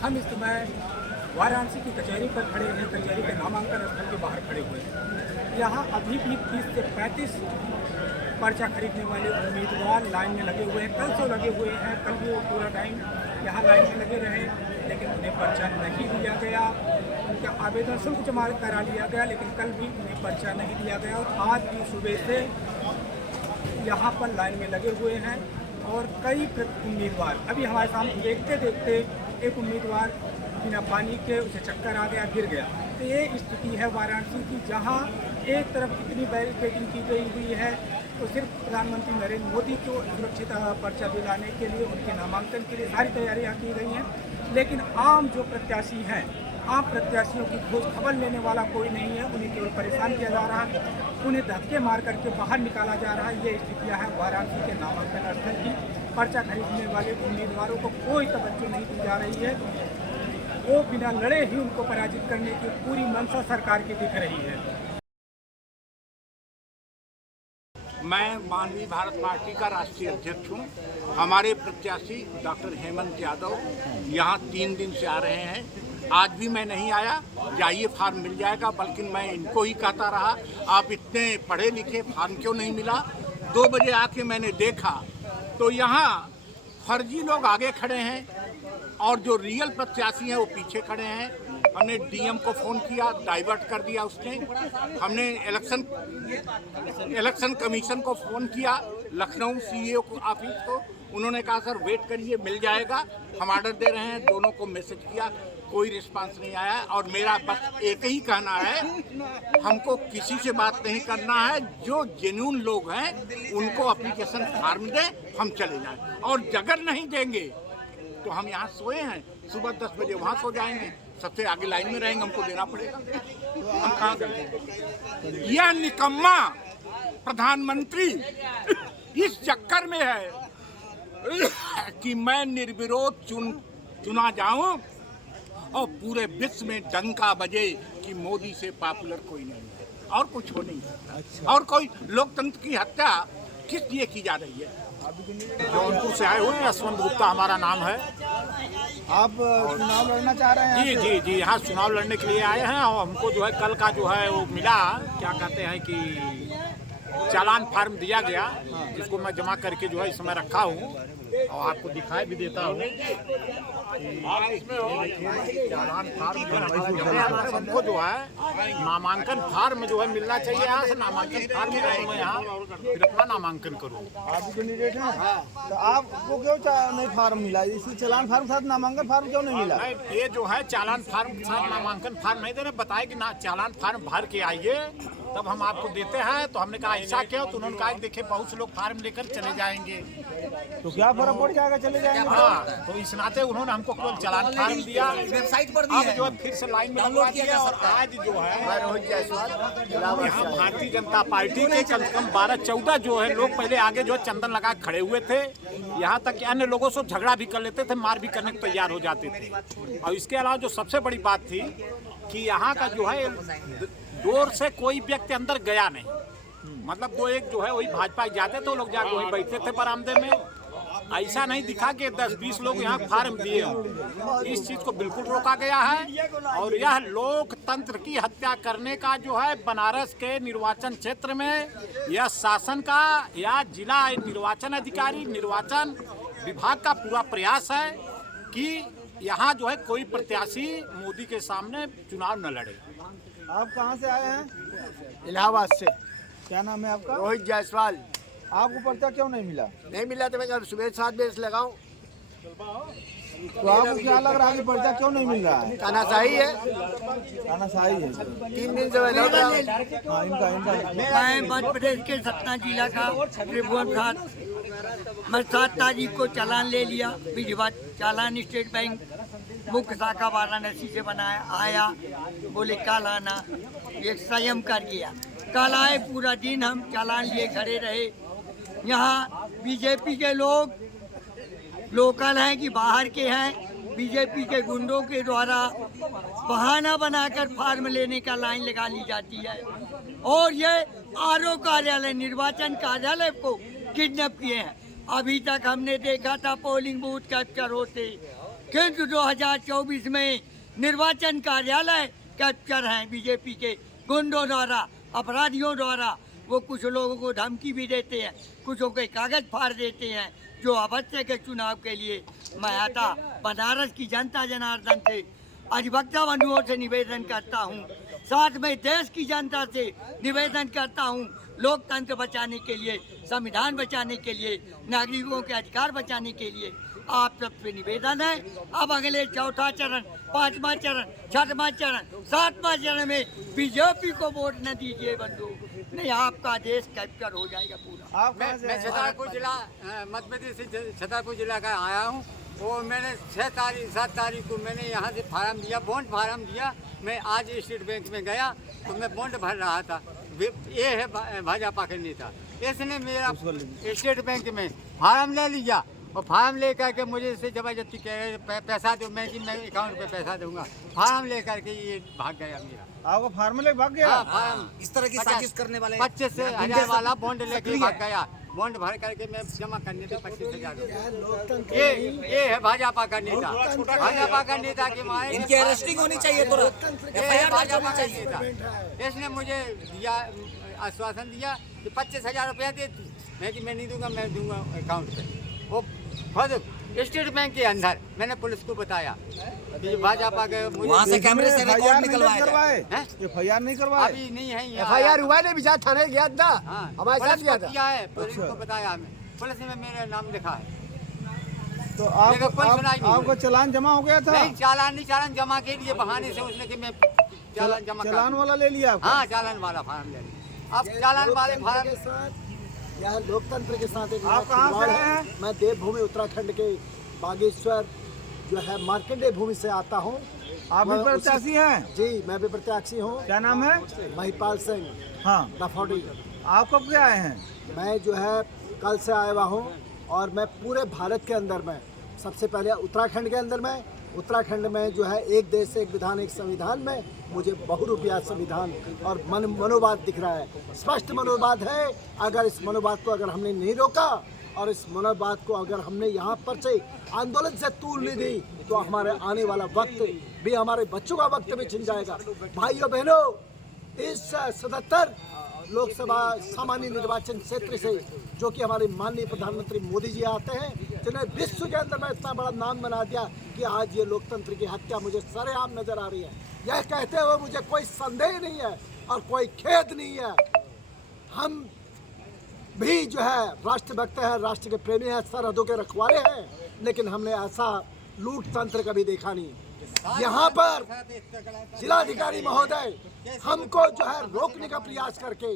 हम इस समय वाराणसी की कचहरी पर खड़े हैं। कचहरी के नामांकन स्थल के बाहर खड़े हुए हैं। यहाँ अभी भी 30 से 35 पर्चा खरीदने वाले उम्मीदवार लाइन में लगे हुए हैं। कल से लगे हुए हैं, कल भी वो पूरा टाइम यहाँ लाइन में लगे रहे, लेकिन उन्हें पर्चा नहीं दिया गया। उनका आवेदन शुल्क जमा करा लिया गया, लेकिन कल भी उन्हें पर्चा नहीं दिया गया। और आज भी सुबह से यहाँ पर लाइन में लगे हुए हैं और कई उम्मीदवार अभी हमारे सामने देखते देखते एक उम्मीदवार बिना पानी के उसे चक्कर आ गया, गिर गया। तो ये स्थिति है वाराणसी की, जहाँ एक तरफ इतनी बैरिकेडिंग की गई हुई है तो सिर्फ प्रधानमंत्री नरेंद्र मोदी को सुरक्षित पर्चा दिलाने के लिए, उनके नामांकन के लिए सारी तैयारियां की गई हैं। लेकिन आम जो प्रत्याशी हैं, आम प्रत्याशियों की खोज खबर लेने वाला कोई नहीं है। उन्हें केवल परेशान किया जा रहा है, उन्हें धक्के मार करके बाहर निकाला जा रहा है। ये स्थितियाँ हैं वाराणसी के नामांकन स्थल की। पर्चा खरीदने वाले उम्मीदवारों को कोई तवज्जो नहीं दी जा रही है। वो बिना लड़े ही उनको पराजित करने की पूरी मंशा सरकार की दिख रही है। मैं मानवीय भारत पार्टी का राष्ट्रीय अध्यक्ष हूँ। हमारे प्रत्याशी डॉक्टर हेमंत यादव यहाँ 3 दिन से आ रहे हैं। आज भी मैं नहीं आया, जाइए फार्म मिल जाएगा। बल्कि मैं इनको ही कहता रहा, आप इतने पढ़े लिखे, फार्म क्यों नहीं मिला। 2 बजे आके मैंने देखा तो यहाँ फर्जी लोग आगे खड़े हैं और जो रियल प्रत्याशी हैं वो पीछे खड़े हैं। हमने डीएम को फ़ोन किया, डाइवर्ट कर दिया उसने। हमने इलेक्शन कमीशन को फ़ोन किया, लखनऊ सीईओ ऑफिस को। उन्होंने कहा सर वेट करिए, मिल जाएगा, हम ऑर्डर दे रहे हैं। दोनों को मैसेज किया, कोई रिस्पांस नहीं आया। और मेरा बस एक ही कहना है, हमको किसी से बात नहीं करना है। जो जेन्युइन लोग हैं उनको एप्लीकेशन फार्म दें, हम चले जाएं। और जगह नहीं देंगे तो हम यहाँ सोए हैं, सुबह 10 बजे वहाँ सो जाएंगे। सबसे आगे लाइन में रहेंगे, हमको देना पड़ेगा। हम कहाँ गए? यह निकम्मा प्रधानमंत्री इस चक्कर में है कि मैं निर्विरोध चुना जाऊं और पूरे विश्व में डंका बजे कि मोदी से पॉपुलर कोई नहीं है और कुछ हो नहीं सकता। अच्छा। और कोई लोकतंत्र की हत्या किस लिए की जा रही है? जौनपुर से आए हुए हैं, यशवंत गुप्ता हमारा नाम है। आप चुनाव लड़ना चाह रहे हैं? जी, यहाँ चुनाव लड़ने के लिए आए हैं। और हमको जो है कल का जो है वो मिला, क्या कहते हैं कि चालान फार्म दिया गया, जिसको मैं जमा करके जो है इस समय रखा हूँ और आपको दिखाई भी देता हूँ। चालान फार्म सबको जो है नामांकन फार्म जो है मिलना चाहिए। यहाँ से नामांकन फार्म मिला तो मैं यहाँ फिर अपना नामांकन करूँ। आप भी कैंडिडेट हैं, तो आपको क्यों नहीं फार्म मिला? इसी चालान फार्म के साथ नामांकन फार्म क्यों नहीं मिला? ये जो है चालान फार्म के साथ नामांकन फार्म नहीं दे रहे, बताए कि ना चालान फार्म भर के आइए तब हम आपको देते हैं। तो हमने कहा ऐसा क्यों? तो उन्होंने कहा देखिए बहुत से लोग फार्म लेकर चले जाएंगे, तो क्या फर्क पड़ जाएगा, चले जाएंगे। हाँ, तो इस नाते उन्होंने हमको केवल चालान फार्म दिया, वेबसाइट पर दिया, जो है फिर से लाइन में लगवा दिया। और आज जो है यहाँ भारतीय जनता पार्टी के कम से कम 12-14 जो है लोग पहले आगे जो है चंदन लगा खड़े हुए थे। यहाँ तक कि अन्य लोगों से झगड़ा भी कर लेते थे, मार भी करने को तैयार हो जाते थे। और इसके अलावा जो सबसे बड़ी बात थी कि यहाँ का जो है डोर से कोई व्यक्ति अंदर गया नहीं। मतलब दो एक जो है वही भाजपा जाते थे, लोग जाके वहीं बैठते थे बरामदे में। ऐसा नहीं दिखा कि 10-20 लोग यहाँ फार्म दिए हों। इस चीज़ को बिल्कुल रोका गया है। और यह लोकतंत्र की हत्या करने का जो है बनारस के निर्वाचन क्षेत्र में यह शासन का या जिला निर्वाचन अधिकारी, निर्वाचन विभाग का पूरा प्रयास है कि यहाँ जो है कोई प्रत्याशी मोदी के सामने चुनाव न लड़े। आप कहाँ से आए हैं? इलाहाबाद से। क्या नाम है आपका? रोहित जायसवाल। आपको पर्चा क्यों नहीं मिला? नहीं मिला तो मैं कल सुबह 7 बजे से लगाऊं। तो आपको क्या लग रहा है कि पर्चा क्यों नहीं मिल रहा है? तानाशाही है, तानाशाही है। 3 दिन से मैं लड़ रहा हूं। हाँ, इनका मैं मध्य प्रदेश के सतना जिला का त्रिभुवन खान। मैं 7 तारीख को चालान ले लिया, भिजवा चालान स्टेट बैंक मुख्य शाखा वाराणसी से बनाया। आया, बोले कल आना, एक संयम कर गया। कल आए, पूरा दिन हम चालान लिए खड़े रहे। यहाँ बीजेपी के लोग लोकल हैं कि बाहर के हैं, बीजेपी के गुंडों के द्वारा बहाना बनाकर फार्म लेने का लाइन लगा ली जाती है। और ये आरओ कार्यालय, निर्वाचन कार्यालय को किडनैप किए हैं। अभी तक हमने देखा था पोलिंग बूथ कैप्चर होते, किंतु 2024 में निर्वाचन कार्यालय कैप्चर हैं बीजेपी के गुंडों द्वारा, अपराधियों द्वारा। वो कुछ लोगों को धमकी भी देते हैं, कुछों के कागज फाड़ देते हैं, जो आवश्यक है चुनाव के लिए। मैं आता बनारस की जनता जनार्दन से, अधिवक्ता बंधुओं से निवेदन करता हूँ, साथ में देश की जनता से निवेदन करता हूँ, लोकतंत्र बचाने के लिए, संविधान बचाने के लिए, नागरिकों के अधिकार बचाने के लिए आप सबसे निवेदन है। अब अगले चौथा चरण, पांचवा चरण, छठवां चरण, सातवां चरण में बीजेपी को वोट न दीजिए बंधु, नहीं आपका देश कैप्चर हो जाएगा पूरा। आप कहाँ से मैं हैं? छतरपुर जिला मध्य प्रदेश से छतरपुर जिला का आया हूँ। वो मैंने 7 तारीख को मैंने यहाँ से फार्म दिया, बॉन्ड फार्म दिया। मैं आज स्टेट बैंक में गया तो मैं बॉन्ड भर रहा था। ये है भाजपा के नेता, इसने मेरा स्टेट बैंक में फार्म ले लिया और फार्म लेकर के मुझे इससे जबरदस्ती कह रहे पैसा दो, मैं अकाउंट पे पैसा दूंगा। फार्म लेकर के ये भाग गया मेरा। आपको फार्म ले भाग गया? हाँ, फार्म इस तरह की साजिश करने वाले 25,000 वाला बॉन्ड लेके भाग गया। बॉन्ड भर करके मैं जमा करने थे 25,000। ये है भाजपा का नेता, भाजपा का नेता की माँ। इनकी अरेस्टिंग होनी चाहिए तुरंत, ये भाजपा का नेता, इसने मुझे दिया आश्वासन दिया कि 25,000 रुपया देती, मैं नहीं दूंगा, मैं दूंगा अकाउंट पे। वो खुद स्टेट बैंक के अंदर मैंने पुलिस को बताया कि भाजपा के वहाँ से कैमरे से रिकॉर्ड निकलवाए FIR नहीं करवाए? अभी नहीं है FIR हुआ नहीं, बिचार थाने गया था, हाँ, हमारे साथ पुलिस गया को था। किया है, पुलिस को बताया हमें, पुलिस में मेरा नाम लिखा है। तो मेरा कोई सुनाई नहीं आपका हुई। चालान जमा हो गया था? नहीं, चालान जमा के लिए बहाने से उसने कि मैं चालान जमा कर चालान दूं। वाला ले लिया आपका? हाँ, चालान वाला फार्म ले लिया। अब चालान वाले फार्म यह लोकतंत्र के साथ एक आप कहाँ से आए हैं? मैं देवभूमि उत्तराखंड के बागेश्वर जो है मार्कंडेय भूमि से आता हूँ। आप भी मैं प्रत्याशी हैं? जी, मैं भी प्रत्याशी हूँ। क्या नाम है? महिपाल सिंह हाँ, राफौड़ी। आप कब के आए हैं? मैं जो है कल से आया हुआ हूँ और मैं पूरे भारत के अंदर में सबसे पहले उत्तराखंड के अंदर में, उत्तराखंड में जो है एक देश एक विधान एक संविधान में मुझे बहुरूपिया संविधान और मनोवाद दिख रहा है, स्पष्ट मनोवाद है। अगर इस मनोवाद को अगर हमने नहीं रोका और इस मनोवाद को अगर हमने यहाँ पर से आंदोलन से तूल नहीं दी तो हमारे आने वाला वक्त भी, हमारे बच्चों का वक्त भी छिन जाएगा। भाइयों बहनों, इस 77 लोकसभा सामान्य निर्वाचन क्षेत्र से जो कि हमारे माननीय प्रधानमंत्री मोदी जी आते हैं, जिन्हें विश्व के अंदर में इतना बड़ा नाम बना दिया कि आज ये लोकतंत्र की हत्या मुझे सरेआम नजर आ रही है। यह कहते हुए मुझे कोई संदेह नहीं है और कोई खेद नहीं है। हम भी जो है राष्ट्रभक्त हैं, राष्ट्र के प्रेमी हैं, सरहदों के रखवाले हैं, लेकिन हमने ऐसा लूट तंत्र कभी देखा नहीं। यहाँ पर जिलाधिकारी महोदय हमको जो है रोकने का प्रयास करके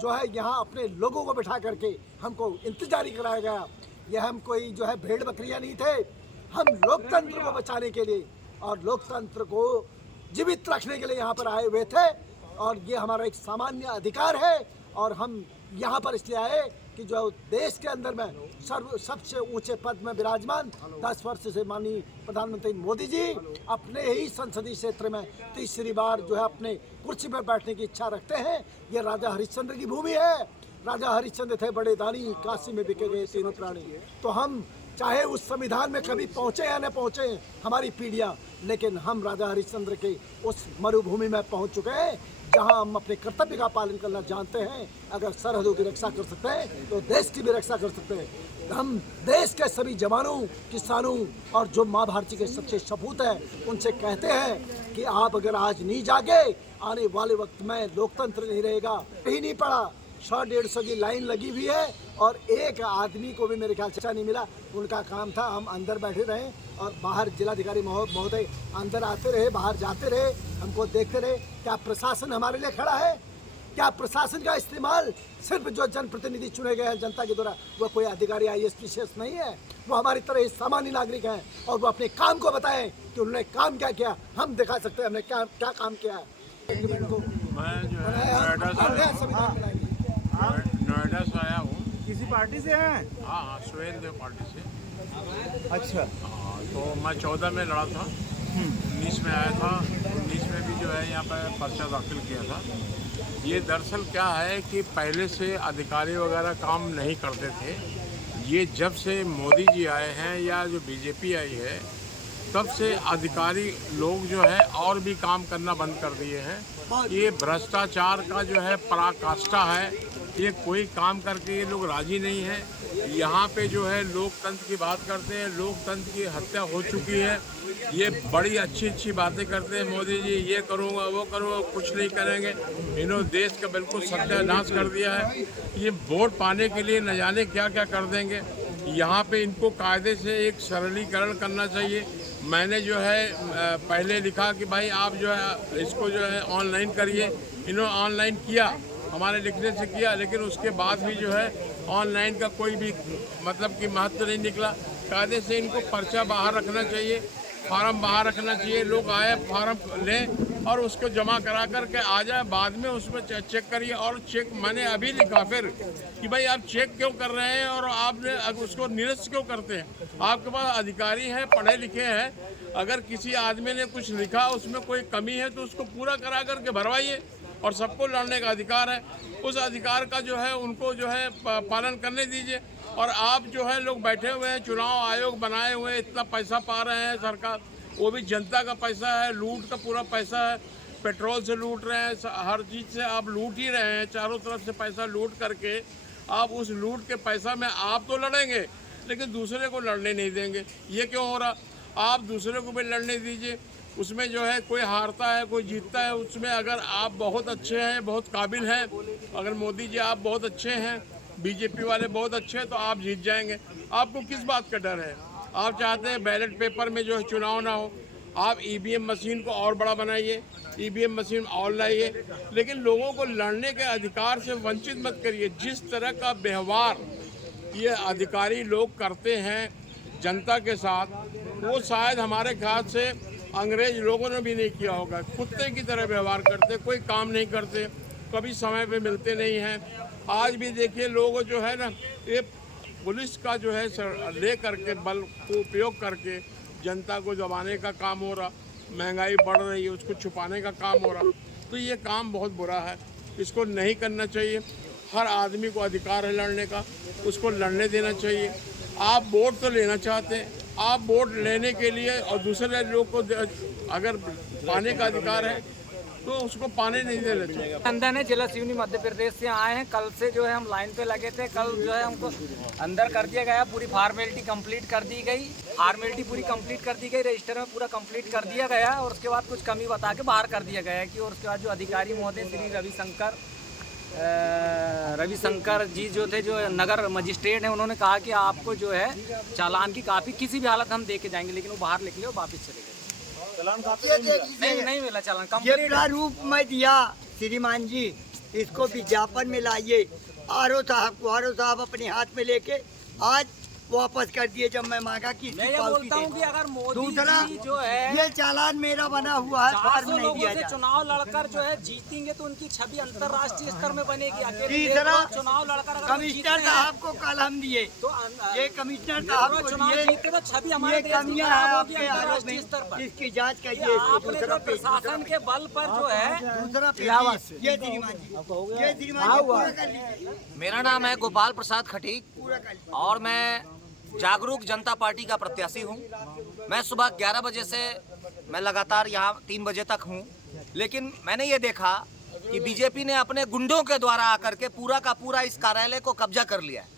जो है यहाँ अपने लोगों को बिठा करके हमको इंतजारी कराया गया। यह हम कोई जो है भेड़ बकरियां नहीं थे, हम लोकतंत्र को बचाने के लिए और लोकतंत्र को जीवित रखने के लिए यहाँ पर आए हुए थे और ये हमारा एक सामान्य अधिकार है। और हम यहाँ पर इसलिए आए कि जो देश के अंदर में सबसे ऊंचे पद में विराजमान 10 वर्ष से माननीय प्रधानमंत्री मोदी जी अपने ही संसदीय क्षेत्र में तीसरी बार जो है अपने कुर्सी पर बैठने की इच्छा रखते हैं। ये राजा हरिश्चंद्र की भूमि है। राजा हरिश्चंद्र थे बड़े दानी, काशी में बिके गए तीनों प्राणी। तो हम चाहे उस संविधान में कभी पहुँचे या न पहुँचे हमारी पीढ़ियाँ, लेकिन हम राजा हरिश्चंद्र के उस मरुभूमि में पहुँच चुके हैं जहां हम अपने कर्तव्य का पालन करना जानते हैं। अगर सरहदों की रक्षा कर सकते हैं तो देश की भी रक्षा कर सकते हैं। हम देश के सभी जवानों, किसानों और जो माँ भारती के सच्चे सपूत हैं उनसे कहते हैं कि आप अगर आज नहीं जागे, आने वाले वक्त में लोकतंत्र नहीं रहेगा। यही नहीं पड़ा, 100-150 की लाइन लगी हुई है और एक आदमी को भी मेरे ख्याल से नहीं मिला। उनका काम था हम अंदर बैठे रहें और बाहर जिलाधिकारी महोदय अंदर आते रहे, बाहर जाते रहे, हमको देखते रहे। क्या प्रशासन हमारे लिए खड़ा है? क्या प्रशासन का इस्तेमाल सिर्फ जो जनप्रतिनिधि चुने गए हैं जनता के द्वारा, वो कोई अधिकारी IAS PCS नहीं है, वो हमारी तरह ही सामान्य नागरिक हैं और वो अपने काम को बताएं कि उन्होंने काम क्या किया। हम दिखा सकते हैं हमने क्या काम किया है। नोएडा से आया हूँ। किसी पार्टी से हैं? हाँ, सुहेल देव पार्टी से। अच्छा। तो मैं 14 में लड़ा था, 19 में आया था, 19 में भी जो है यहाँ पर पर्चा दाखिल किया था। ये दरअसल क्या है कि पहले से अधिकारी वगैरह काम नहीं करते थे। ये जब से मोदी जी आए हैं या जो बीजेपी आई है, तब से अधिकारी लोग जो है और भी काम करना बंद कर दिए हैं। ये भ्रष्टाचार का जो है पराकाष्ठा है। ये कोई काम करके ये लोग राजी नहीं है। यहाँ पे जो है लोकतंत्र की बात करते हैं, लोकतंत्र की हत्या हो चुकी है। ये बड़ी अच्छी बातें करते हैं, मोदी जी ये करूँगा वो करूँगा, कुछ नहीं करेंगे। इन्होंने देश का बिल्कुल सत्यानाश कर दिया है। ये वोट पाने के लिए न जाने क्या क्या कर देंगे। यहाँ पे इनको कायदे से एक सरलीकरण करना चाहिए। मैंने जो है पहले लिखा कि भाई आप जो है इसको जो है ऑनलाइन करिए। इन्होंने ऑनलाइन किया, हमारे लिखने से किया, लेकिन उसके बाद भी जो है ऑनलाइन का कोई भी मतलब कि महत्व नहीं निकला। कायदे से इनको पर्चा बाहर रखना चाहिए, फार्म बाहर रखना चाहिए। लोग आए फार्म लें और उसको जमा करा करके आ जाए, बाद में उसमें चेक करिए। और चेक मैंने अभी लिखा फिर कि भाई आप चेक क्यों कर रहे हैं और आपने उसको निरस्त क्यों करते हैं। आपके पास अधिकारी हैं, पढ़े लिखे हैं, अगर किसी आदमी ने कुछ लिखा उसमें कोई कमी है तो उसको पूरा करा करके भरवाइए। और सबको लड़ने का अधिकार है, उस अधिकार का जो है उनको जो है पालन करने दीजिए। और आप जो है लोग बैठे हुए हैं, चुनाव आयोग बनाए हुए हैं, इतना पैसा पा रहे हैं सरकार, वो भी जनता का पैसा है, लूट का पूरा पैसा है। पेट्रोल से लूट रहे हैं, हर चीज़ से आप लूट ही रहे हैं। चारों तरफ से पैसा लूट करके आप उस लूट के पैसा में आप तो लड़ेंगे लेकिन दूसरे को लड़ने नहीं देंगे। ये क्यों हो रहा? आप दूसरे को भी लड़ने दीजिए। उसमें जो है कोई हारता है कोई जीतता है, उसमें अगर आप बहुत अच्छे हैं, बहुत काबिल हैं, अगर मोदी जी आप बहुत अच्छे हैं, बीजेपी वाले बहुत अच्छे हैं, तो आप जीत जाएंगे। आपको किस बात का डर है? आप चाहते हैं बैलेट पेपर में जो है चुनाव ना हो, आप ईवीएम मशीन को और बड़ा बनाइए, ईवीएम मशीन और लाइए, लेकिन लोगों को लड़ने के अधिकार से वंचित मत करिए। जिस तरह का व्यवहार ये अधिकारी लोग करते हैं जनता के साथ, वो शायद हमारे ख्याल से अंग्रेज लोगों ने भी नहीं किया होगा। कुत्ते की तरह व्यवहार करते, कोई काम नहीं करते, कभी समय पे मिलते नहीं हैं। आज भी देखिए लोग जो है ना, ये पुलिस का जो है ले करके बल को उपयोग करके जनता को दबाने का काम हो रहा, महंगाई बढ़ रही है उसको छुपाने का काम हो रहा। तो ये काम बहुत बुरा है, इसको नहीं करना चाहिए। हर आदमी को अधिकार है लड़ने का, उसको लड़ने देना चाहिए। आप वोट तो लेना चाहते हैं, आप वोट लेने के लिए और दूसरे लोग को अगर पाने का अधिकार है तो उसको पाने नहीं देना चाहिए। अंदर है जिला सिवनी मध्य प्रदेश से आए हैं। कल से जो है हम लाइन पे लगे थे। कल जो है हमको अंदर कर दिया गया, पूरी फॉर्मेलिटी कंप्लीट कर दी गई, फॉर्मेलिटी पूरी कंप्लीट कर दी गई, रजिस्टर में पूरा कंप्लीट कर दिया गया और उसके बाद कुछ कमी बता के बाहर कर दिया गया कि। और उसके बाद जो अधिकारी महोदय श्री रविशंकर जी जो थे, जो नगर मजिस्ट्रेट हैं, उन्होंने कहा कि आपको जो है चालान की कापी किसी भी हालत हम दे के जाएंगे, लेकिन वो बाहर लिख ले और वापस चले गए। चालान काफी नहीं मिला चालान। ये प्रारूप में दिया श्रीमान जी, इसको विज्ञापन में लाइए। आरओ साहब अपने हाथ में लेके आज वापस कर दिए जब मैं मांगा कि मैं ये बोलता हूँ कि अगर मोदी जी जो है ये चालान मेरा बना हुआ है, 400 लोगों से चुनाव लड़कर जो है जीतेंगे तो उनकी छवि अंतर्राष्ट्रीय स्तर में बनेगी। तीसरा चुनाव लड़कर कमिश्नर साहब को कल हम दिए, तो ये कमिश्नर साहब को चुनाव दिए, जीते तो छवि हमारे देश की कमियां खराब है होगी आपके आरोप अंतर्राष्ट्रीय में, स्तर पर। इसकी जांच करिए। आपने जो प्रशासन के बल पर जो है दूसरा ये श्रीमान जी मेरा नाम है गोपाल प्रसाद खटीक और मैं जागरूक जनता पार्टी का प्रत्याशी हूं। मैं सुबह 11 बजे से मैं लगातार यहां 3 बजे तक हूं, लेकिन मैंने ये देखा कि बीजेपी ने अपने गुंडों के द्वारा आकर के पूरा का पूरा इस कार्यालय को कब्जा कर लिया है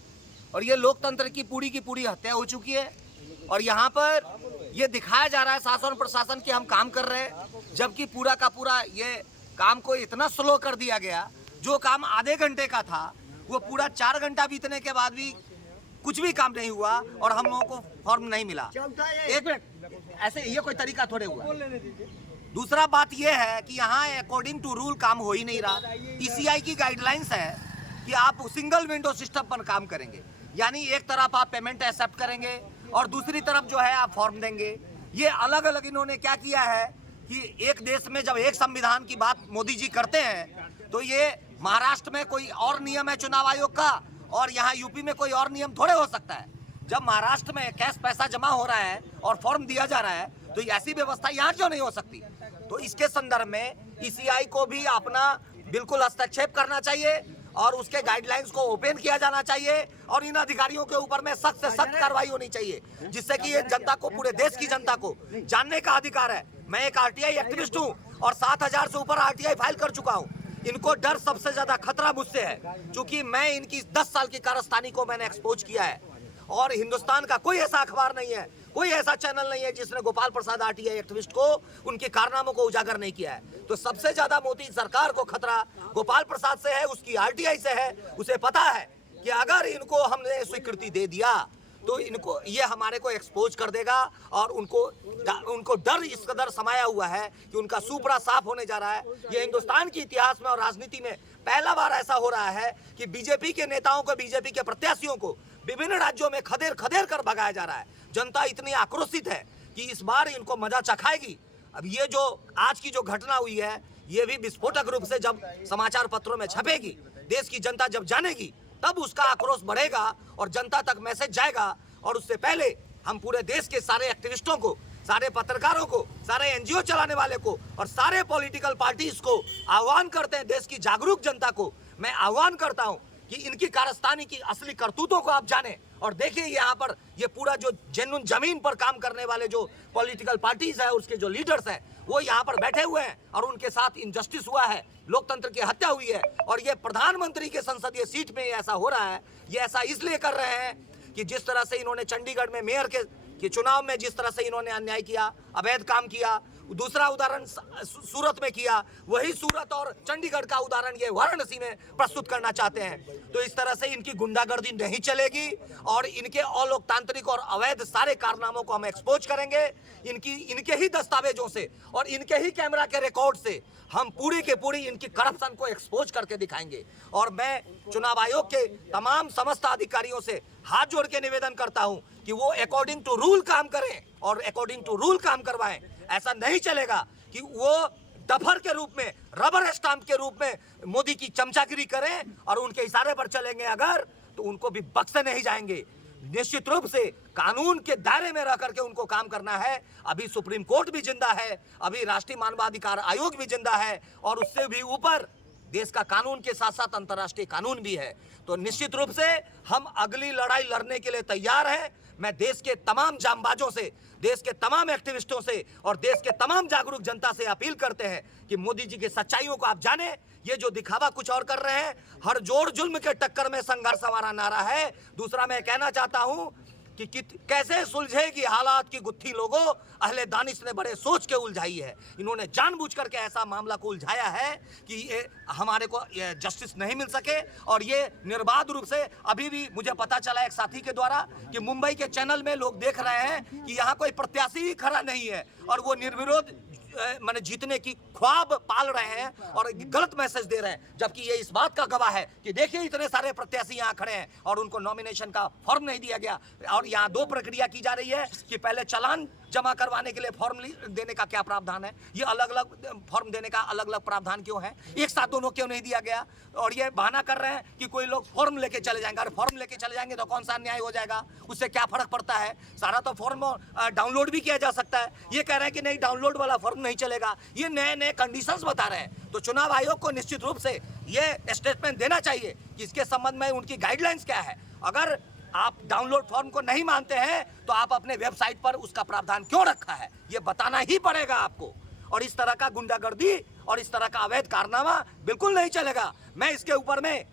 और ये लोकतंत्र की पूरी हत्या हो चुकी है। और यहाँ पर ये दिखाया जा रहा है शासन प्रशासन कि हम काम कर रहे हैं, जबकि पूरा का पूरा ये काम को इतना स्लो कर दिया गया। जो काम आधे घंटे का था वो पूरा 4 घंटा बीतने के बाद भी कुछ भी काम नहीं हुआ और हम लोगों को फॉर्म नहीं मिला। एक मिनट, ऐसे ये कोई तरीका थोड़े हुआ। दूसरा बात ये है कि यहाँ अकॉर्डिंग टू रूल काम हो ही नहीं रहा। ईसीआई की गाइडलाइंस है कि आप सिंगल विंडो सिस्टम पर काम करेंगे, यानी एक तरफ आप पेमेंट एक्सेप्ट करेंगे और दूसरी तरफ जो है आप फॉर्म देंगे। ये अलग अलग इन्होंने क्या किया है कि एक देश में जब एक संविधान की बात मोदी जी करते हैं तो ये महाराष्ट्र में कोई और नियम है चुनाव आयोग का और यहाँ यूपी में कोई और नियम थोड़े हो सकता है। जब महाराष्ट्र में कैश पैसा जमा हो रहा है और फॉर्म दिया जा रहा है तो ऐसी व्यवस्था यहाँ क्यों नहीं हो सकती? तो इसके संदर्भ में ईसीआई को भी अपना बिल्कुल हस्तक्षेप करना चाहिए और उसके गाइडलाइंस को ओपन किया जाना चाहिए और इन अधिकारियों के ऊपर में सख्त से सख्त कार्रवाई होनी चाहिए, जिससे कि ये जनता को, पूरे देश की जनता को जानने का अधिकार है। मैं एक आरटीआई एक्टिविस्ट हूँ और 7000 से ऊपर आरटीआई फाइल कर चुका हूँ। इनको डर सबसे ज्यादा खतरा मुझसे है, क्योंकि मैं इनकी 10 साल की कारस्तानी को मैंने एक्सपोज किया है और हिंदुस्तान का कोई ऐसा अखबार नहीं है, कोई ऐसा चैनल नहीं है जिसने गोपाल प्रसाद आरटीआई एक्टिविस्ट को, उनके कारनामों को उजागर नहीं किया है। तो सबसे ज्यादा मोदी सरकार को खतरा गोपाल प्रसाद से है, उसकी आरटीआई से है। उसे पता है कि अगर इनको हमने स्वीकृति दे दिया तो इनको, ये हमारे को एक्सपोज कर देगा और उनको डर इस कदर समाया हुआ है कि उनका सुपड़ा साफ होने जा रहा है। ये हिंदुस्तान के इतिहास में और राजनीति में पहला बार ऐसा हो रहा है कि बीजेपी के नेताओं को, बीजेपी के प्रत्याशियों को विभिन्न राज्यों में खदेड़ खदेड़ कर भगाया जा रहा है। जनता इतनी आक्रोशित है कि इस बार इनको मजा चखाएगी। अब ये जो आज की जो घटना हुई है, ये भी विस्फोटक रूप से जब समाचार पत्रों में छपेगी, देश की जनता जब जानेगी, तब उसका आक्रोश बढ़ेगा और जनता तक मैसेज जाएगा। और उससे पहले हम पूरे देश के सारे एक्टिविस्टों को, सारे पत्रकारों को, सारे एनजीओ चलाने वाले को और सारे पॉलिटिकल पार्टीज को आह्वान करते हैं, देश की जागरूक जनता को मैं आह्वान करता हूं कि इनकी कारस्तानी की असली करतूतों को आप जाने और देखिए यहाँ पर ये पूरा जो जेन्युइन जमीन पर काम करने वाले जो पॉलिटिकल पार्टीज है, उसके जो लीडर्स हैं, वो यहाँ पर बैठे हुए हैं और उनके साथ इनजस्टिस हुआ है, लोकतंत्र की हत्या हुई है। और ये प्रधानमंत्री के संसदीय सीट में ऐसा हो रहा है। ये ऐसा इसलिए कर रहे हैं कि जिस तरह से इन्होंने चंडीगढ़ में मेयर के चुनाव में जिस तरह से इन्होंने अन्याय किया, अवैध काम किया, दूसरा उदाहरण सूरत में किया, वही सूरत और चंडीगढ़ का उदाहरण ये वाराणसी में प्रस्तुत करना चाहते हैं। तो इस तरह से इनकी गुंडागर्दी नहीं चलेगी और इनके अलोकतांत्रिक और अवैध सारे कारनामों को हम एक्सपोज करेंगे। इनके ही दस्तावेजों से और इनके ही कैमरा के रिकॉर्ड से हम पूरी के पूरी इनकी करप्शन को एक्सपोज करके दिखाएंगे। और मैं चुनाव आयोग के तमाम समस्त अधिकारियों से हाथ जोड़ के निवेदन करता हूं कि वो अकॉर्डिंग टू रूल काम करें और अकॉर्डिंग टू रूल काम करवाएं। ऐसा नहीं चलेगा कि वो डफर के रूप में, रबर स्टाम्प के रूप में मोदी की चमचागिरी करें और उनके इशारे पर चलेंगे अगर, तो उनको भी बख्शे नहीं जाएंगे। निश्चित रूप से कानून के दायरे में रह करके उनको काम करना है। अभी सुप्रीम कोर्ट भी जिंदा है, अभी राष्ट्रीय मानवाधिकार आयोग भी जिंदा है और उससे भी ऊपर देश का कानून के साथ साथ अंतर्राष्ट्रीय कानून भी है। तो निश्चित रूप से हम अगली लड़ाई लड़ने के लिए तैयार हैं। मैं देश के तमाम जांबाजों से, देश के तमाम एक्टिविस्टों से और देश के तमाम जागरूक जनता से अपील करते हैं कि मोदी जी की सच्चाइयों को आप जाने। ये जो दिखावा कुछ और कर रहे हैं, हर जोड़ जुल्म के टक्कर में संघर्ष हमारा नारा है। दूसरा मैं कहना चाहता हूं कि कैसे सुलझेगी हालात की गुत्थी लोगों, अहले दानिश ने बड़े सोच के उलझाई है। इन्होंने जानबूझ करके ऐसा मामला को उलझाया है कि ये हमारे को जस्टिस नहीं मिल सके। और ये निर्बाध रूप से, अभी भी मुझे पता चला एक साथी के द्वारा कि मुंबई के चैनल में लोग देख रहे हैं कि यहाँ कोई प्रत्याशी ही खड़ा नहीं है और वो निर्विरोध मैंने जीतने की ख्वाब पाल रहे हैं और गलत मैसेज दे रहे हैं। जबकि ये इस बात का गवाह है कि देखिए इतने सारे प्रत्याशी यहाँ खड़े हैं और उनको नॉमिनेशन का फॉर्म नहीं दिया गया। और यहाँ दो प्रक्रिया की जा रही है कि पहले चालान जमा करवाने के लिए फॉर्म देने का क्या प्रावधान है, ये अलग अलग फॉर्म देने का अलग अलग प्रावधान क्यों है, एक साथ दोनों क्यों नहीं दिया गया। और ये बहाना कर रहे हैं कि कोई लोग फॉर्म लेके चले जाएंगे। अरे फॉर्म लेके चले जाएंगे तो कौन सा अन्याय हो जाएगा, उससे क्या फर्क पड़ता है। सारा तो फॉर्म डाउनलोड भी किया जा सकता है। ये कह रहे हैं कि नहीं, डाउनलोड वाला फॉर्म नहीं चलेगा। ये नए नए कंडीशंस बता रहे हैं। तो चुनाव आयोग को निश्चित रूप से ये स्टेटमेंट देना चाहिए कि इसके संबंध में उनकी गाइडलाइंस क्या है। अगर आप डाउनलोड फॉर्म को नहीं मानते हैं तो आप अपने वेबसाइट पर उसका प्रावधान क्यों रखा है, ये बताना ही पड़ेगा आपको। और इस तरह का गुंडागर्दी और इस तरह का अवैध कारनामा बिल्कुल नहीं चलेगा। मैं इसके ऊपर में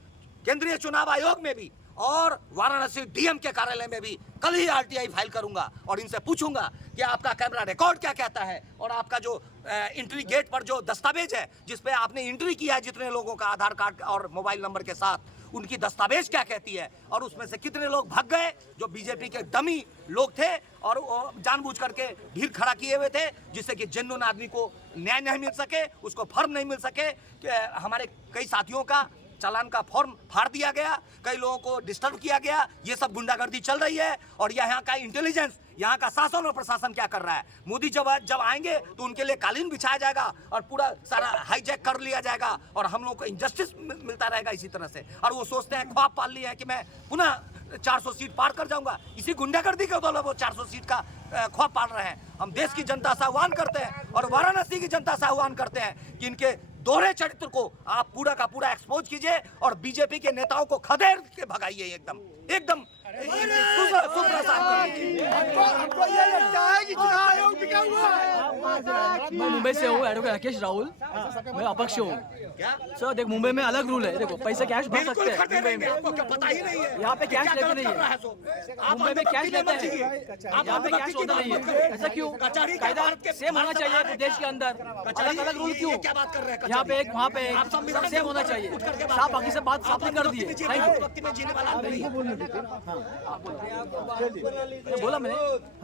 केंद्रीय चुनाव आयोग में भी और वाराणसी डीएम के कार्यालय में भी कल ही आरटीआई फाइल करूंगा और इनसे पूछूंगा कि आपका कैमरा रिकॉर्ड क्या कहता है और आपका जो एंट्री गेट पर जो दस्तावेज है जिसपे आपने एंट्री किया है जितने लोगों का आधार कार्ड और मोबाइल नंबर के साथ, उनकी दस्तावेज क्या कहती है और उसमें से कितने लोग भाग गए जो बीजेपी के डमी लोग थे और जानबूझ करके भीड़ खड़ा किए हुए थे जिससे कि जेन्युइन आदमी को न्याय नहीं मिल सके, उसको फॉर्म नहीं मिल सके। हमारे कई साथियों का चालान का फॉर्म फाड़ दिया गया, कई लोगों को डिस्टर्ब किया गया। ये सब गुंडागर्दी चल रही है और यहाँ का इंटेलिजेंस, यहाँ का शासन और प्रशासन क्या कर रहा है। मोदी जब आएंगे तो उनके लिए कालीन बिछाया जाएगा और पूरा सारा हाईजैक कर लिया जाएगा और हम लोग को इंजस्टिस मिलता रहेगा इसी तरह से। और वो सोचते हैं, ख्वाब पाल लिए हैं कि मैं पुनः 400 सीट पार कर जाऊंगा। इसी गुंडागर्दी के बदौलत वो 400 सीट का ख्वाब पाल रहे हैं। हम देश की जनता से आह्वान करते हैं और वाराणसी की जनता से आह्वान करते हैं कि इनके दोहरे चरित्र को आप पूरा का पूरा एक्सपोज कीजिए और बीजेपी के नेताओं को खदेड़ के भगाइए एकदम एकदम मैं मुंबई से हूँ, एडवोकेट राकेश राहुल, मैं अपक्ष हूँ। सर देख, मुंबई में अलग रूल है, देखो पैसे कैश भर सकते हैं मुंबई में, पता ही नहीं है यहाँ पे कैश लेते नहीं है, मुंबई में कैश लेते हैं, यहाँ पे कैश होता नहीं है। ऐसा क्यों? कायदा सेम होना चाहिए देश के अंदर, अलग अलग रूल क्यों? क्या बात कर रहे हैं? यहाँ पे एक वहाँ पे एक, सब सेम होना चाहिए। साफ बाकी से बात साफ कर दी है। बोला मैंने,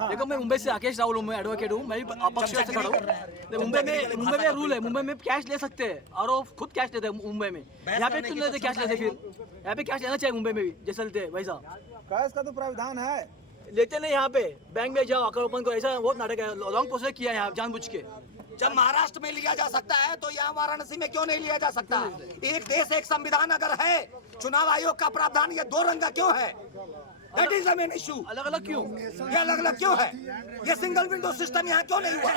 देखो मैं मुंबई से राकेश राहुल हूँ, मैं एडवोकेट हूँ, मैं भी अपक्ष से खड़ा हूँ। मुंबई में रूल है, मुंबई में कैश ले सकते हैं और वो खुद कैश लेते हैं मुंबई में। यहाँ पे क्यों लेते कैश लेते? फिर यहाँ पे कैश लेना चाहिए मुंबई में भी, जैसे लेते हैं वैसा। कैश का तो प्रावधान है, लेते नहीं यहाँ पे। बैंक में जाओ अकाउंट ओपन को, ऐसा बहुत नाटक है, लॉन्ग प्रोसेस किया है यहाँ जानबूझ के। जब महाराष्ट्र में लिया जा सकता है तो यहाँ वाराणसी में क्यों नहीं लिया जा सकता? एक देश एक संविधान अगर है, चुनाव आयोग का प्रावधान ये दो रंग का क्यों है? That is the main issue. अलग अलग क्यों? ये अलग अलग क्यों है? ये सिंगल विंडो सिस्टम यहाँ क्यों नहीं हुआ?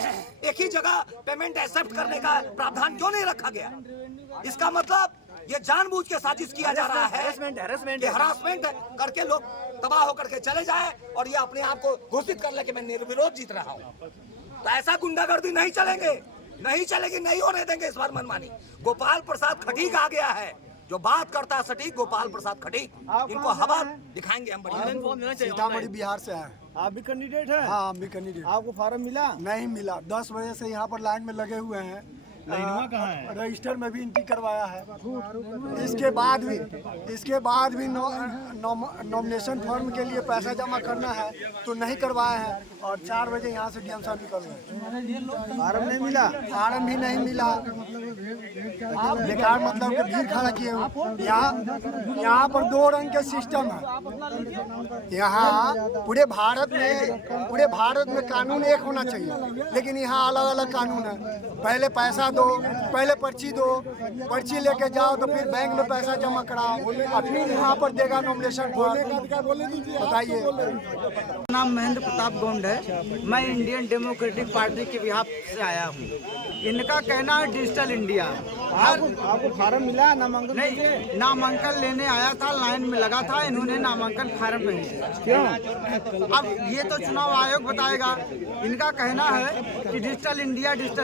एक ही जगह पेमेंट एक्सेप्ट करने का प्रावधान क्यों नहीं रखा गया? इसका मतलब ये जानबूझ के साजिश किया जा रहा है, हरासमेंट करके लोग तबाह होकर के चले जाए और ये अपने आप को घोषित कर ले कि मैं निर्विरोध जीत रहा हूँ। तो ऐसा गुंडागर्दी नहीं चलेंगे, नहीं चलेगी, नहीं होने देंगे इस बार मनमानी। गोपाल प्रसाद खटीक आ गया है, जो बात करता है सटीक, गोपाल प्रसाद खटीक। इनको हवा दिखाएंगे हम बढ़िया। सीतामढ़ी बिहार से है। आप भी कैंडिडेट हैं? हाँ, हम भी कैंडिडेट। आपको फार्म मिला? नहीं मिला, 10 बजे से यहाँ पर लाइन में लगे हुए हैं। रजिस्टर में भी एंट्री करवाया है। इसके बाद भी नॉमिनेशन फॉर्म के लिए पैसा जमा करना है तो नहीं करवाया है और 4 बजे यहाँ से डीएम साहब निकल गए। फार्म नहीं मिला? फार्म भी नहीं मिला। बेकार मतलब के भीड़ खड़ा किए हुए। यहाँ पर 2 रंग के सिस्टम है। यहाँ पूरे भारत में कानून एक होना चाहिए, लेकिन यहाँ अलग अलग कानून है। पहले पैसा दो, पहले पर्ची दो, पर्ची लेके जाओ तो फिर बैंक में पैसा जमा कराओ और फिर यहाँ पर देगा नॉमिनेशन फॉर्म। बताइए। नाम महेंद्र प्रताप गोंड है, मैं इंडियन डेमोक्रेटिक पार्टी के बिहाफ से आया हूँ। इनका कहना है डिजिटल इंडिया। आपको फार्म मिला? नामांकन नहीं, नामांकन लेने आया था, लाइन में लगा था, इन्होंने नामांकन फार्म नहीं दिया। क्यों? अब ये तो चुनाव आयोग बताएगा। इनका कहना है कि डिजिटल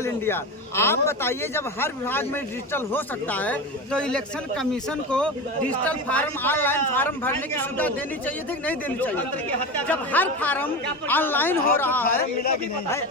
इंडिया। आप बताइए, जब हर विभाग में डिजिटल हो सकता है तो इलेक्शन कमीशन को डिजिटल फार्म, ऑनलाइन फार्म भरने की सुविधा देनी चाहिए थी, नहीं देनी चाहिए? जब हर फार्म ऑनलाइन हो रहा है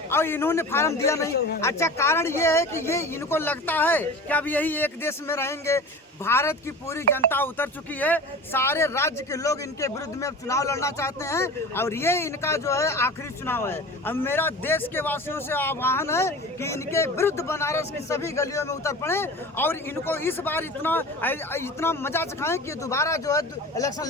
और इन्होंने फार्म दिया नहीं। अच्छा, कारण ये है कि ये इनको लगता है कि अब यही एक देश में रहेंगे। भारत की पूरी जनता उतर चुकी है, सारे राज्य के लोग इनके विरुद्ध में चुनाव लड़ना चाहते हैं और ये इनका जो है आखिरी चुनाव है। अब मेरा देश के वासियों से आह्वान है कि इनके विरुद्ध बनारस की सभी गलियों में उतर पड़े और इनको इस बार इतना मजा चखाएं कि दोबारा जो है इलेक्शन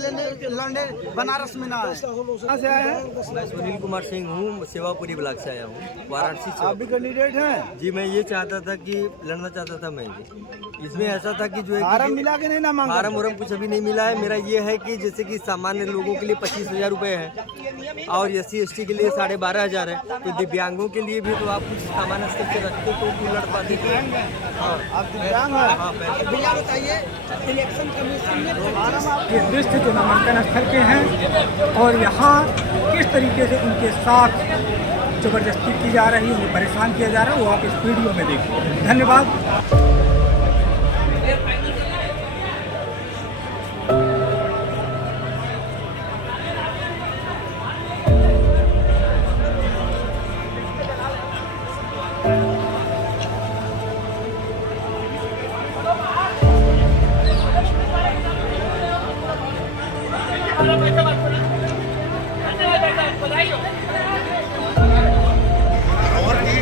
लड़ने बनारस में ना आए। कहाँ से आए हैं? मैं सुनील कुमार सिंह हूँ, सेवापुरी ब्लॉक से आया हूँ, वाराणसी से। आप भी कैंडिडेट हैं? जी, मैं ये चाहता था कि लड़ना चाहता था मैं भी। इसमें ऐसा था कि जो है फार्म मिला कि नहीं? नामांकन फार्म कुछ अभी नहीं मिला है। मेरा ये है कि जैसे कि सामान्य लोगों के लिए 25,000 रुपये है और SC/ST के लिए 12,500 है, तो दिव्यांगों के लिए भी तो आप कुछ सामान्य स्तर से रखते तो भी लड़ पाते थे। आप दिव्यांग हैं? हाँ, भैया बताइए, इलेक्शन कमीशन ने ये दृश्य जो नामांकन स्थल के हैं और यहाँ किस तरीके से उनके साथ जबरदस्ती की जा रही है, उन्हें परेशान किया जा रहा है, वो आप इस वीडियो में देखिए। धन्यवाद। और भी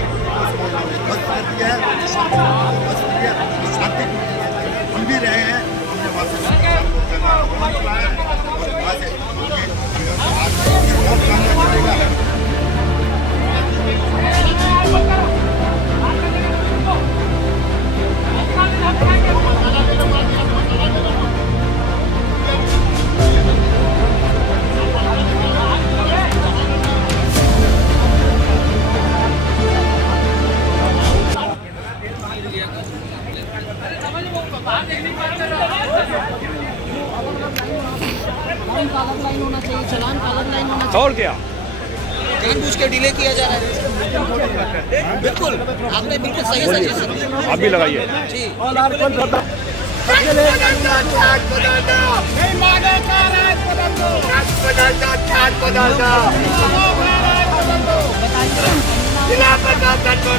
जानबूझ के डिले किया जा रहा है। बिल्कुल, आपने बिल्कुल सही सजेशन दिया। आप भी लगाइए। जी। जिला प्रशासन को